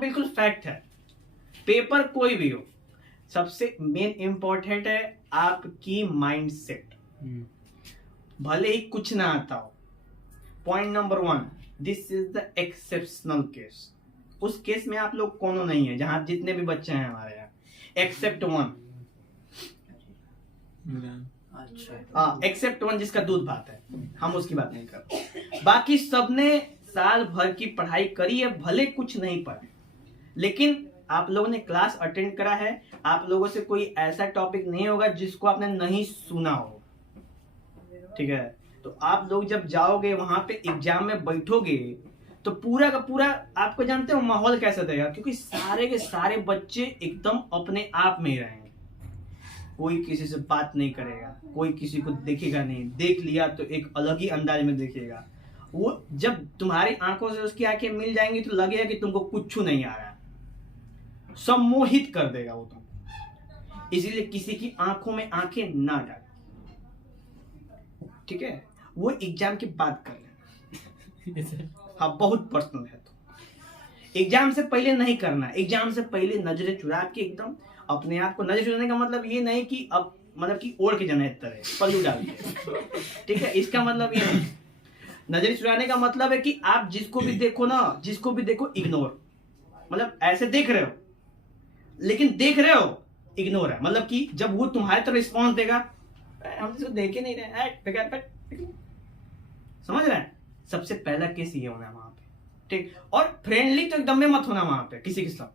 बिल्कुल फैक्ट है। पेपर कोई भी हो, सबसे मेन इंपॉर्टेंट है आपकी माइंडसेट। भले ही कुछ ना आता हो। Point number 1, this is the exceptional case. उस केस में आप लोग कोनो नहीं है, जहां जितने भी बच्चे हैं हमारे यहाँ, एक्सेप्ट 1। एक्सेप्ट 1 जिसका दूध भात है, हम उसकी बात नहीं कर रहे। बाकी सबने साल भर की पढ़ाई करी है, भले कुछ नहीं पढ़े, लेकिन आप लोगों ने क्लास अटेंड करा है। आप लोगों से कोई ऐसा टॉपिक नहीं होगा जिसको आपने नहीं सुना हो, ठीक है। तो आप लोग जब जाओगे वहां पे एग्जाम में बैठोगे तो पूरा का पूरा आपको जानते हो माहौल कैसा रहेगा, क्योंकि सारे के सारे बच्चे एकदम अपने आप में ही रहेंगे। कोई किसी से बात नहीं करेगा, कोई किसी को देखेगा नहीं, देख लिया तो एक अलग ही अंदाज में देखेगा। वो जब तुम्हारी आंखों से उसकी आंखें मिल जाएंगी तो लगेगा कि तुमको कुछ नहीं आ रहा है, सम्मोहित कर देगा वो तुमको। इसीलिए किसी की आंखों में आंखें ना डाल, ठीक है। वो एग्जाम की बात कर रहे हाँ, बहुत पर्सनल है। तो एग्जाम से पहले नहीं करना। एग्जाम से पहले नजरें चुरा के एकदम अपने आप को, नजर चुराने का मतलब ये नहीं कि अब मतलब कि ओढ़ के जाना इतना है, पल्लू डाल के, ठीक है। इसका मतलब ये नहीं। नजर चुराने का मतलब है कि आप जिसको भी देखो ना, जिसको भी देखो इग्नोर, मतलब ऐसे देख रहे हो लेकिन देख रहे हो इग्नोर है। मतलब कि जब वो तुम्हारी तरफ रिस्पॉन्स देगा, हम इसको देख ही नहीं रहे, समझ रहे हैं। सबसे पहला केस ये होना है वहां पे, ठीक। और फ्रेंडली तो एकदम में मत होना वहां पे किसी के साथ,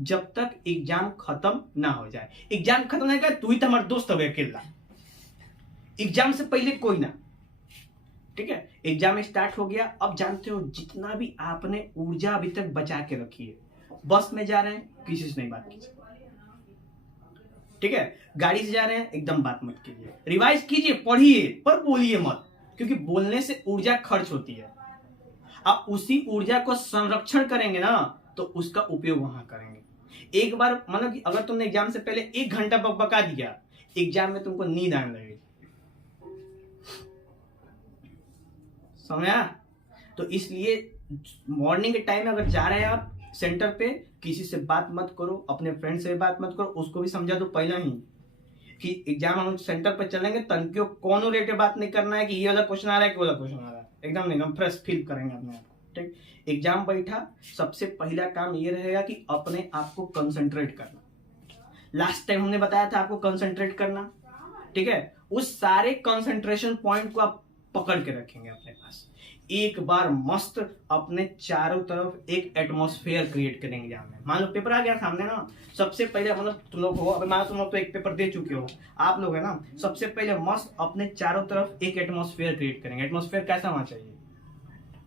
जब तक एग्जाम खत्म ना हो जाए। एग्जाम खत्म नहीं कर, तू ही तो हमारा दोस्त हो अकेला, एग्जाम से पहले कोई ना, ठीक है। एग्जाम स्टार्ट हो गया, अब जानते हो जितना भी आपने ऊर्जा अभी तक बचा के रखी है, बस में जा रहे हैं किसी से नहीं बात कीजिए, ठीक है। गाड़ी से जा रहे हैं एकदम बात मत कीजिए, रिवाइज कीजिए, पढ़िए, पर बोलिए मत, क्योंकि बोलने से ऊर्जा खर्च होती है। आप उसी ऊर्जा को संरक्षण करेंगे ना तो उसका उपयोग वहां करेंगे। एक बार मतलब कि अगर तुमने एग्जाम से पहले 1 घंटा बकबका दिया, एग्जाम में तुमको नींद आने लगेगी, समझा। तो इसलिए मॉर्निंग के टाइम में अगर जा रहे हैं आप सेंटर पे, किसी से बात मत करो, अपने फ्रेंड से बात मत करो, उसको भी समझा दो पहले ही कि एग्जाम हम सेंटर पर चलेंगे, तनके कौन रिलेटेड बात नहीं करना है कि ये वाला क्वेश्चन आ रहा है कि वाला क्वेश्चन आ रहा है, एकदम नहीं, हम फ्रेश फील करेंगे अपने आप को, ठीक। एग्जाम बैठा, सबसे पहला काम ये रहेगा कि अपने आप को कंसंट्रेट करना। लास्ट टाइम हमने बताया था आपको कंसंट्रेट करना, ठीक है। उस सारे कंसंट्रेशन पॉइंट को आप पकड़ के रखेंगे अपने पास। एक बार मस्त अपने चारों तरफ एक एटमॉस्फेयर क्रिएट करेंगे एग्जाम में। मान लो पेपर आ गया सामने ना, सबसे पहले मतलब तुम लोग हो, अभी मान लो तुम लोग तो एक पेपर दे चुके हो, आप लोग है ना, सबसे पहले मस्त अपने चारों तरफ एक एटमॉस्फेयर क्रिएट करेंगे। एटमॉस्फेयर कैसा होना चाहिए?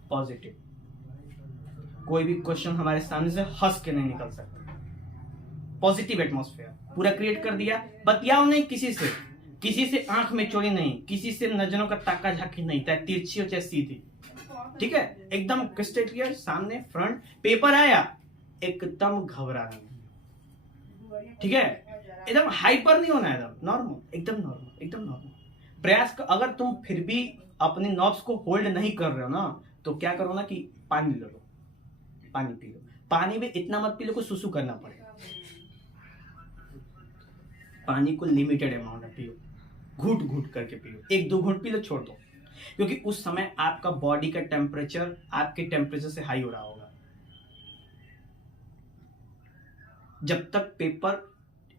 पॉजिटिव। कोई भी क्वेश्चन हमारे सामने से हंस के नहीं निकल सकता। पॉजिटिव एटमॉस्फेयर पूरा क्रिएट कर दिया। बतियाओ नहीं किसी से आंख में चोरी नहीं, किसी से नजरों का ताका झाकी नहीं, चाहे तिरछी हो चाहे सीधी, ठीक है। एकदम क्रिस्टल क्लियर, सामने फ्रंट। पेपर आया, एकदम घबरा नहीं, ठीक है। एकदम हाइपर नहीं होना है, एकदम नॉर्मल, एकदम नॉर्मल, एकदम नॉर्मल प्रयास। अगर तुम फिर भी अपने नर्व्स को होल्ड नहीं कर रहे हो ना, तो क्या करो ना कि पानी ले लो, पानी पी लो। पानी में इतना मत पी लो कि सुसु करना पड़े, पानी को लिमिटेड अमाउंट में पियो, घूट घूट करके पियो, 1-2 घूट पी लो, छोड़ दो, क्योंकि उस समय आपका बॉडी का टेम्परेचर आपके टेम्परेचर से हाई हो रहा होगा। जब तक पेपर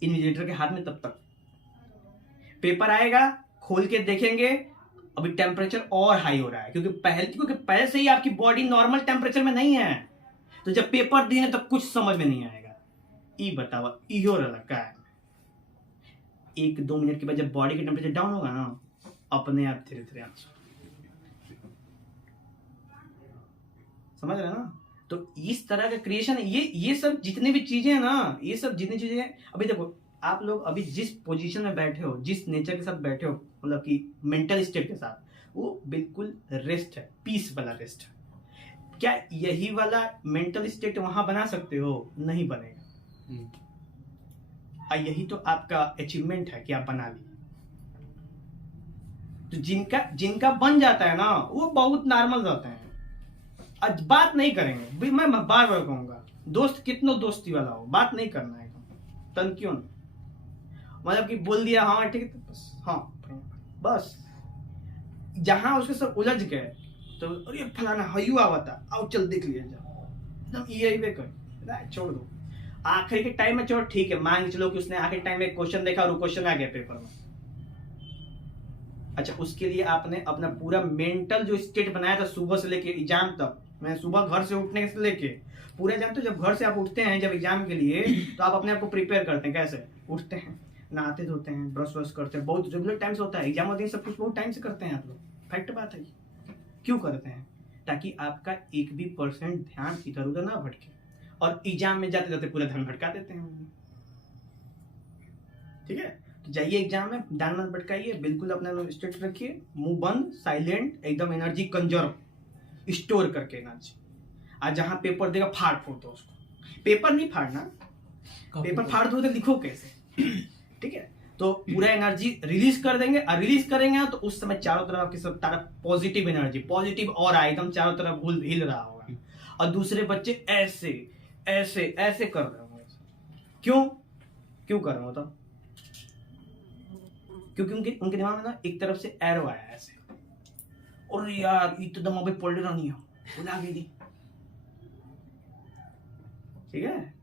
इन्विजिलेटर के हाथ में, तब तक पेपर आएगा, खोल के देखेंगे, अभी टेम्परेचर और हाई हो रहा है, क्योंकि पहले से ही आपकी बॉडी नॉर्मल टेम्परेचर में नहीं है। तो जब पेपर देने तब कुछ समझ में नहीं आएगा। ई बतावा इहो लगा है। 1-2 मिनट के बाद जब बॉडी का टेम्परेचर डाउन होगा ना, अपने आप धीरे धीरे आंसू, समझ रहे हैं ना। तो इस तरह का क्रिएशन, ये सब जितनी भी चीजें हैं ना, ये सब जितनी चीजें हैं, अभी देखो आप लोग अभी जिस पोजीशन में बैठे हो, जिस नेचर के साथ बैठे हो, मतलब कि मेंटल स्टेट के साथ, वो बिल्कुल रेस्ट है, पीस वाला रेस्ट है। क्या यही वाला मेंटल स्टेट वहां बना सकते हो? नहीं बनेगा। यही तो आपका अचीवमेंट है कि आप बना लिए। तो जिनका बन जाता है ना, वो बहुत नॉर्मल रहते हैं, आज बात नहीं करेंगे। मैं बार बार कहूंगा, दोस्त कितनों दोस्ती वाला हो, बात नहीं करना है तन क्यों नहीं, मतलब कि बोल दिया हाँ ठीक है तो बस हाँ बस। जहां उसके सब उलझ गए तो अरे फलाना हयू आवा था, आओ चल देख लिया जाओ, एकदम यही वे कर छोड़ दो। आखिरी के टाइम में चलो ठीक है, मान के चलो कि उसने आखिरी टाइम में क्वेश्चन देखा और वो क्वेश्चन आ गया पेपर में, अच्छा उसके लिए आपने अपना पूरा मेंटल जो स्टेट बनाया था सुबह से लेके एग्जाम तक, मैं सुबह घर से उठने से लेके पूरा एग्जाम, तो जब घर से आप उठते हैं जब एग्जाम के लिए तो आप अपने आप को प्रिपेयर करते हैं, कैसे उठते हैं, नहाते धोते हैं, ब्रश व्रश करते हैं, बहुत रेगुलर टाइम से होता है, एग्जाम होते हैं सब कुछ बहुत टाइम से करते हैं आप लोग, फैक्ट बात है। क्यों करते हैं? ताकि आपका एक भी % ध्यान इधर उधर ना भटके, और एग्जाम में जाते जाते पूरा ध्यान भटका देते हैं, ठीक है। तो जाइए एग्जाम में, ध्यान मत भटकाइए, बिल्कुल अपना स्ट्रेट रखिए, मुंह बंद, साइलेंट, एकदम एनर्जी कंजर्व, स्टोर करके एनर्जी। आज जहां पेपर देगा फाड़ फोड़ दो उसको, पेपर नहीं फाड़ना, पेपर फाड़ दो तो लिखो कैसे, ठीक है। तो पूरा एनर्जी रिलीज कर देंगे, और रिलीज करेंगे तो उस समय चारों तरफ आपकी सब तरफ पॉजिटिव एनर्जी, पॉजिटिव और एकदम चारों तरफ हिल रहा होगा, और दूसरे बच्चे ऐसे ऐसे ऐसे कर रहे होंगे। क्यों कर रहे हो? तो क्योंकि उनके दिमाग में ना एक तरफ से एरो आया ऐसे, और यार एकदम अभी पढ़ नहीं हो, भुला गई, ठीक है,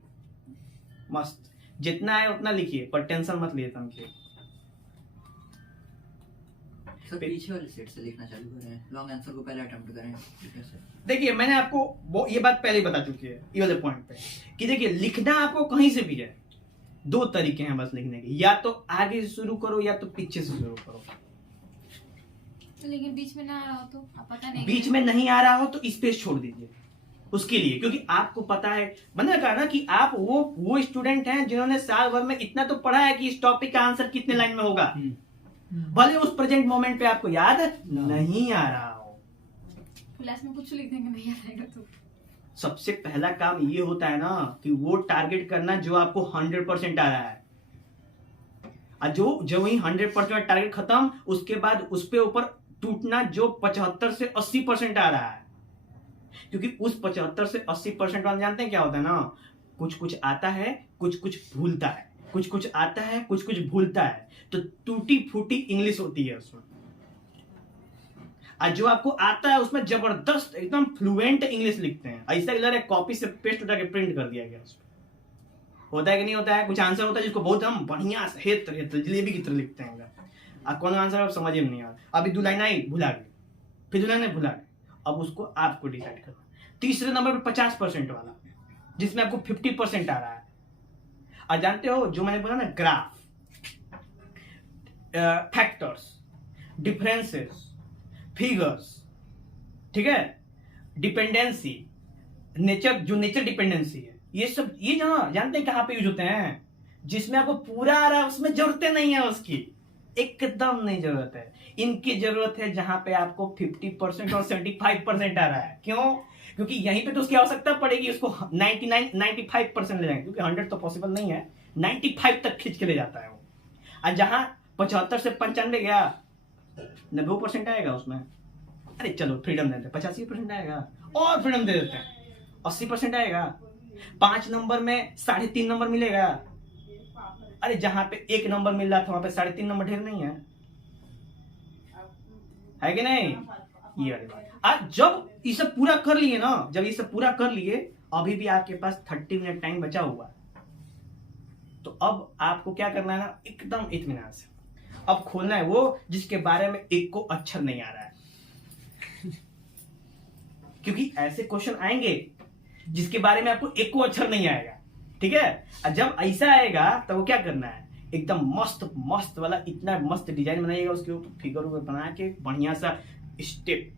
मस्त, जितना है उतना लिखिए, पर टेंशन मत लिए तुम के। सर पीछे वाले सेट से लिखना चालू करें, लॉन्ग आंसर को पहले अटेम्प्ट करें, ठीक है सर। देखिए मैंने आपको वो ये बात पहले ही बता चुकी है ये वाले पॉइंट पे, कि देखिए लिखना आपको कहीं से भी है, 2 तरीके हैं बस लिखने के, या तो आगे से शुरू करो या तो पीछे से शुरू करो। तो लेकिन बीच में ना आ रहा हो तो आप पता नहीं, बीच में नहीं आ रहा हो तो स्पेस छोड़ दीजिए उसके लिए, क्योंकि आपको पता है, मैंने कहा ना कि आप वो स्टूडेंट हैं जिन्होंने साल भर में इतना तो पढ़ा है कि इस टॉपिक का आंसर कितने लाइन में होगा, भले उस प्रेजेंट मोमेंट पे आपको याद नहीं आ रहा हो, क्लास में कुछ लिख देंगे नहीं आ जाएगा तो। सबसे पहला काम ये होता है ना कि वो टारगेट करना जो आपको 100% आ रहा है, और जो वही 100% टारगेट खत्म, उसके बाद उस पे ऊपर टूटना जो 75 से 80% आ रहा है, क्योंकि उस 75 से 80% वाले जानते हैं क्या होता है ना, कुछ कुछ आता है, कुछ कुछ भूलता है, कुछ कुछ आता है, कुछ कुछ भूलता है, तो टूटी फूटी इंग्लिश होती है उसमें, और जो आपको आता है उसमें जबरदस्त एकदम फ्लुएंट इंग्लिश लिखते हैं, ऐसा लग रहा है कॉपी से पेस्ट उठा के प्रिंट कर दिया गया उसमें। होता है कि नहीं होता है? कुछ आंसर होता है जिसको बहुत हम बढ़िया जलेबी की तरह लिखते हैं, और कौन आंसर आप समझ में नहीं आ रहा, अभी 2 लाइन आई भुला गई, फिर 2 लाइन भुला गई, अब उसको आपको डिसाइड करना। तीसरे नंबर पे 50% वाला, जिसमें आपको 50% आ रहा है, और जानते हो जो मैंने बोला ना, ग्राफ, फैक्टर्स, डिफरेंसेस, फिगर्स, ठीक है, डिपेंडेंसी, जो नेचर डिपेंडेंसी है, ये सब ये जानते हैं कहां पे यूज होते हैं? जिसमें आपको पूरा आ रहा है उसमें जरूरत नहीं है, उसकी एकदम नहीं जरूरत है। इनकी जरूरत है जहां पे आपको 50% और 75% आ रहा है। क्यों? क्योंकि यहीं पे तो उसकी आवश्यकता पड़ेगी, उसको 95% ले जाएंगे, क्योंकि 100 तो पॉसिबल नहीं है, 95 तक खींच के ले जाता है वो। और जहां 75 से 95 गया, 90% आएगा उसमें, अरे चलो फ्रीडम देते हैं, 85% आएगा और फ्रीडम दे देते हैं, 80% आएगा, 5 नंबर में 3.5 नंबर मिलेगा, अरे जहां पे 1 नंबर मिल रहा था वहां पे 3.5 नंबर ढेर नहीं है कि नहीं? ये वाली बात। आज जब ये सब पूरा कर लिए ना, जब ये सब पूरा कर लिए, अभी भी आपके पास 30 मिनट टाइम बचा हुआ, तो अब आपको क्या करना है ना, एकदम इत्मीनान से अब खोलना है वो जिसके बारे में एक को अक्षर नहीं आ रहा है, क्योंकि ऐसे क्वेश्चन आएंगे जिसके बारे में आपको एक को अक्षर नहीं आएगा, ठीक है। और जब ऐसा आएगा तो वो क्या करना है, एकदम मस्त मस्त वाला इतना मस्त डिजाइन बनाइएगा, उसके ऊपर फिगर बना के बढ़िया सा step,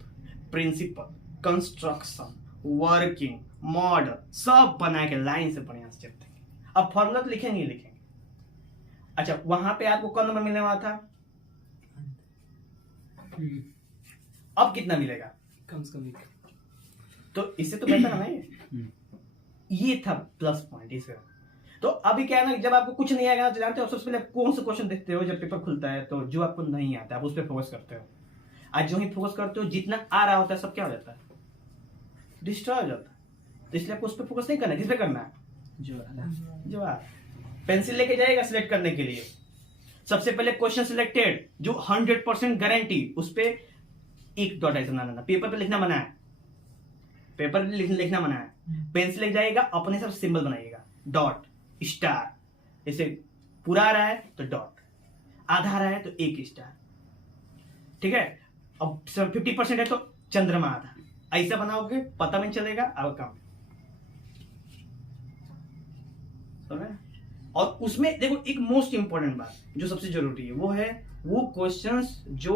principle, construction, working model सब बना के लाइन से बढ़िया से चलते हैं। अब फॉर्मूला तो लिखेंगे। अच्छा, वहां पे आपको कौन नंबर मिलने वाला था, अब कितना मिलेगा? कम से कम 1। तो इससे तो बेहतर है ना, ये था प्लस पॉइंट इसका। तो अभी क्या है ना, जब आपको कुछ नहीं आएगा तो जानते हो सबसे पहले कौन सा क्वेश्चन देखते हो जब पेपर खुलता है, तो जो आपको नहीं आता है आप उस पर फोकस करते हो। आज जो ही फोकस करते हो, जितना आ रहा होता है सब क्या हो जाता है, डिस्ट्रॉय हो जाता है। तो इसलिए आपको उस पर फोकस नहीं करना है। किस पे करना है? जो जवाब। पेंसिल लेके जाएगा सिलेक्ट करने के लिए। सबसे पहले क्वेश्चन सिलेक्टेड, जो 100% गारंटी, उस पे एक डॉट ऐसा बनाना, पेपर पे लिखना मना है, पेपर पे लिखना मना है। पेंसिल ले जाएगा, अपने सब सिंबल बनाइएगा, डॉट, स्टार। जैसे पूरा आ रहा है तो डॉट, आधा आ रहा है तो एक स्टार, ठीक है। अब 50% है तो चंद्रमा आधा, ऐसा बनाओगे पता नहीं चलेगा अब काम। समझ? और उसमें देखो एक मोस्ट इंपॉर्टेंट बात जो सबसे जरूरी है वो है वो क्वेश्चंस जो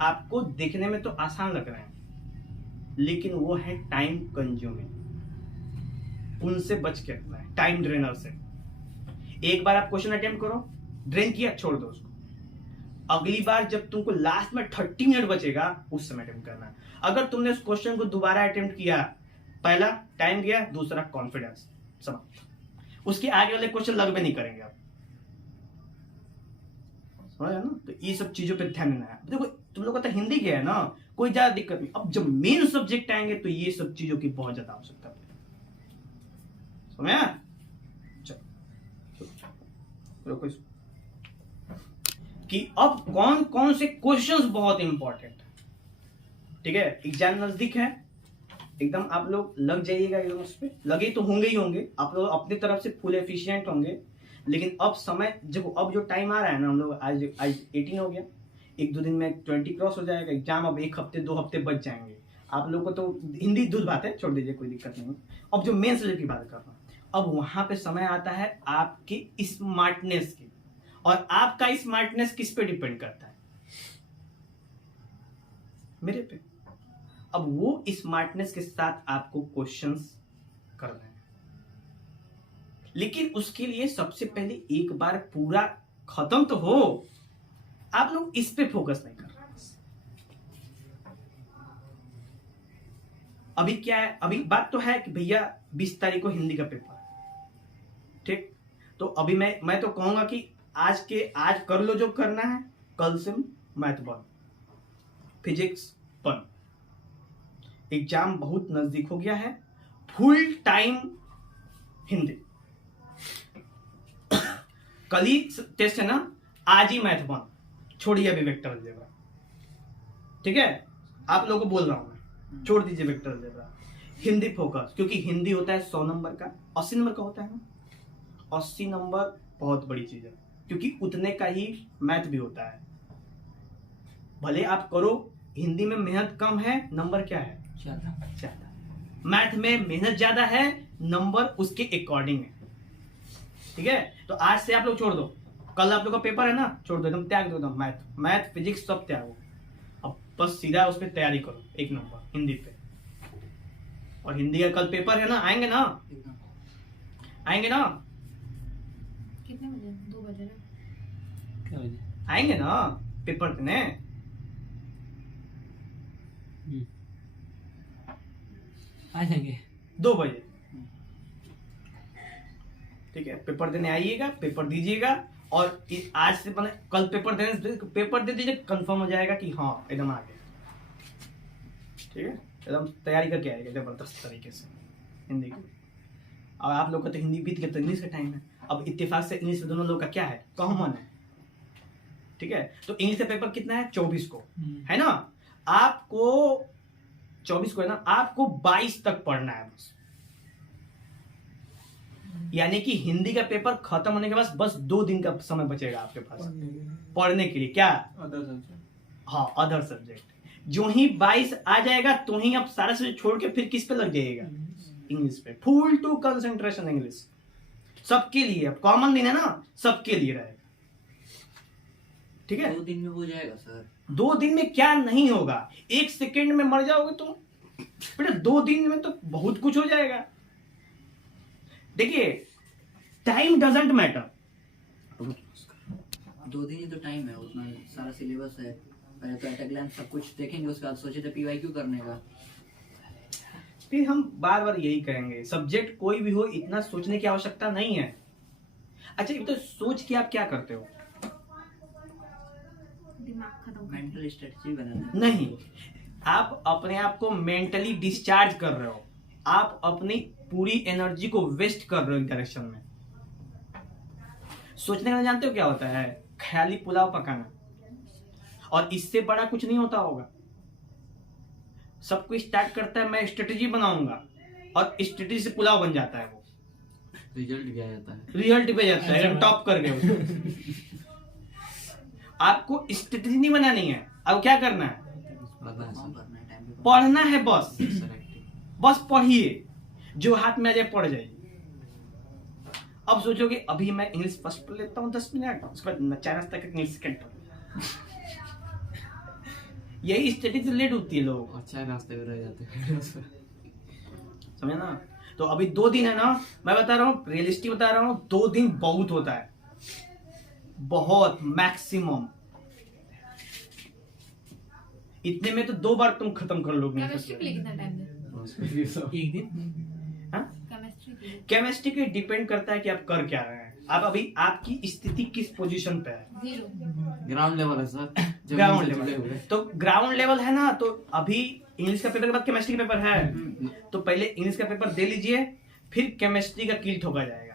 आपको देखने में तो आसान लग रहे हैं लेकिन वो है टाइम कंज्यूमिंग, उनसे बच के रखना है, टाइम ड्रेनर से। एक बार आप क्वेश्चन अटेम्प्ट करो, ड्रेन किया, छोड़ दो उसको। अगली बार जब तुमको लास्ट में 30 मिनट बचेगा उस समय अटेम्प्ट करना है। अगर तुमने उस क्वेश्चन को दोबारा अटेम्प्ट किया, पहला टाइम गया, दूसरा कॉन्फिडेंस समाप्त, उसके आगे वाले क्वेश्चन लग भी नहीं करेंगे आप। समझ ना? तो ये सब चीजों पे ध्यान देना है। देखो तुम लोग का तो हिंदी क्या है ना, कोई ज्यादा दिक्कत नहीं। अब जब मेन सब्जेक्ट आएंगे तो ये सब चीजों की बहुत ज्यादा आवश्यकता है। समझ? चलो कि अब कौन कौन से क्वेश्चंस बहुत इंपॉर्टेंट है, ठीक है। एग्जाम नजदीक है, एकदम आप लोग लग जाइएगा एकदम उस पे, लगे तो होंगे ही होंगे, आप लोग अपनी तरफ से फुल एफिशिएंट होंगे। लेकिन अब समय जब अब जो टाइम आ रहा है ना, हम लोग आज 18 हो गया, 1-2 दिन में 20 क्रॉस हो जाएगा एग्जाम। अब 1 हफ्ते 2 हफ्ते बच जाएंगे आप लोग को। तो हिंदी दूध बात है, छोड़ दीजिए, कोई दिक्कत नहीं। अब जो मेन सब्जेक्ट की बात कर रहा हूँ, अब वहां पे समय आता है आपकी स्मार्टनेस की, और आपका स्मार्टनेस किस पे डिपेंड करता है? मेरे पे। अब वो स्मार्टनेस के साथ आपको क्वेश्चंस करना है, लेकिन उसके लिए सबसे पहले एक बार पूरा खत्म तो हो। आप लोग इस पे फोकस नहीं कर रहे। अभी क्या है, अभी बात तो है कि भैया 20 तारीख को हिंदी का पेपर, ठीक। तो अभी मैं तो कहूंगा कि आज कर लो जो करना है, कल से मैथ बन, फिजिक्स बन। एग्जाम बहुत नजदीक हो गया है, फुल टाइम हिंदी। कल ही टेस्ट है ना, आज ही मैथ बन, छोड़िए अभी वेक्टर अलजेब्रा, ठीक है। आप लोगों को बोल रहा हूं मैं, छोड़ दीजिए वेक्टर अलजेब्रा, हिंदी फोकस। क्योंकि हिंदी होता है 100 नंबर का, 80 नंबर का होता है ना। 80 नंबर बहुत बड़ी चीज है, क्योंकि उतने का ही मैथ भी होता है। भले आप करो, हिंदी में मेहनत कम है, नंबर क्या है? ज्यादा। मैथ में मेहनत ज्यादा है, नंबर उसके अकॉर्डिंग है, ठीक है। तो आज से आप लोग छोड़ दो, कल आप लोग का पेपर है ना, छोड़ दो, एकदम त्याग दो, एकदम मैथ फिजिक्स सब त्याग दो। अब बस सीधा उस पर तैयारी करो 1 नंबर हिंदी पे। और हिंदी का कल पेपर है ना, आएंगे ना? आएंगे ना? कितने बजे? 2 बजे ना? क्या बजे? आएंगे ना पेपर देने? आ जाएंगे 2 बजे, ठीक है। पेपर देने आइएगा, पेपर दीजिएगा, और आज से कल पेपर दे दीजिए, कंफर्म हो जाएगा कि हाँ एकदम आ गया, ठीक है। एकदम तैयारी करके आएगा जबरदस्त तरीके से हिंदी की। अब आप लोग का तो हिंदी बीत गया, तो इंग्लिश का टाइम है। अब इत्तेफाक से इंग्लिश में दोनों लोग का क्या है, कॉमन है, ठीक है। तो इंग्लिश का पेपर कितना है? 24 को है ना। आपको 24 को है ना, आपको 22 तक पढ़ना है बस। यानी कि हिंदी का पेपर खत्म होने के बाद बस 2 दिन का समय बचेगा आपके पास पढ़ने के लिए। क्या? Other subject. हाँ, अदर सब्जेक्ट। जो ही 22 आ जाएगा तो ही आप सारा सब्जेक्ट छोड़ के फिर किस पे लग जाइएगा? इंग्लिश पे। फुल टू कंसंट्रेशन इंग्लिश, सबके लिए। अब कॉमन दिन है ना, सबके लिए रहेगा, ठीक है। 2 दिन में हो जाएगा सर। 2 दिन में क्या नहीं होगा, 1 सेकेंड में मर जाओगे तुम बेटा। 2 दिन में तो बहुत कुछ हो जाएगा। देखिए, टाइम डजंट मैटर। 2 दिन ही तो टाइम है, उतना सारा सिलेबस है। पहले तो एट अ ग्लैंस सब कुछ देखेंगे, उसके बाद सोचे थे पीवाईक्यू करने का। फिर हम बार बार यही कहेंगे, सब्जेक्ट कोई भी हो इतना सोचने की आवश्यकता नहीं है। अच्छा, ये तो सोच के आप क्या करते हो? दिमाग खत्म कर मेंटल स्ट्रेटजी बनाना। नहीं, आप अपने आप को मेंटली डिस्चार्ज कर रहे हो। आप अपनी पूरी एनर्जी को वेस्ट कर रहे हो एक डायरेक्शन में। सोचने का जानते हो क्या होता है? ख्याली पुलाव पकाना, और इससे बड़ा कुछ नहीं होता होगा। सब कुछ स्टार्ट करता है मैं स्ट्रेटेजी बनाऊंगा, और स्ट्रेटेजी से पुलाव बन जाता है, वो रिजल्ट क्या जाता है? रिजल्ट पे जाता है, टॉप कर गए उसको। आपको स्ट्रेटेजी नहीं बनानी है, अब क्या करना है? पढ़ना है परफॉर्म सर। करना है टाइम पे। पढ़ना है बस। Sir acting. बस पढ़िए, जो हाथ में आ जाए पढ़ जाइए। अब सोचोगे अभी मैं इंग्लिश फर्स्ट पढ़ लेता हूँ 10 मिनट, उसके बाद चाइना तक इंग्लिश सेकंड पढ़। यही स्ट्रेटेजी लेट होती है लोग, अच्छा रास्ते में रह जाते हैं। समझे ना? तो अभी 2 दिन है ना, मैं बता रहा हूँ, रियलिस्टिक बता रहा हूँ, 2 दिन बहुत होता है, बहुत मैक्सिमम। इतने में तो 2 बार तुम खत्म कर लोगे। केमिस्ट्री के लिए कितना टाइम दें? एक दिन हाँ? केमिस्ट्री के लिए केमिस्ट्री के डिपेंड करता है कि आप कर क्या रहे हैं। आप अभी आपकी स्थिति किस पोजीशन पे है। 0। ग्राउंड लेवल है सर। ग्राउंड जमीन से जुड़े लेवल, हुए। तो ग्राउंड लेवल है ना, तो अभी इंग्लिश का पेपर के बाद केमिस्ट्री का पेपर है, तो पहले इंग्लिश का पेपर दे लीजिए, फिर केमिस्ट्री का कील ठोका जाएगा।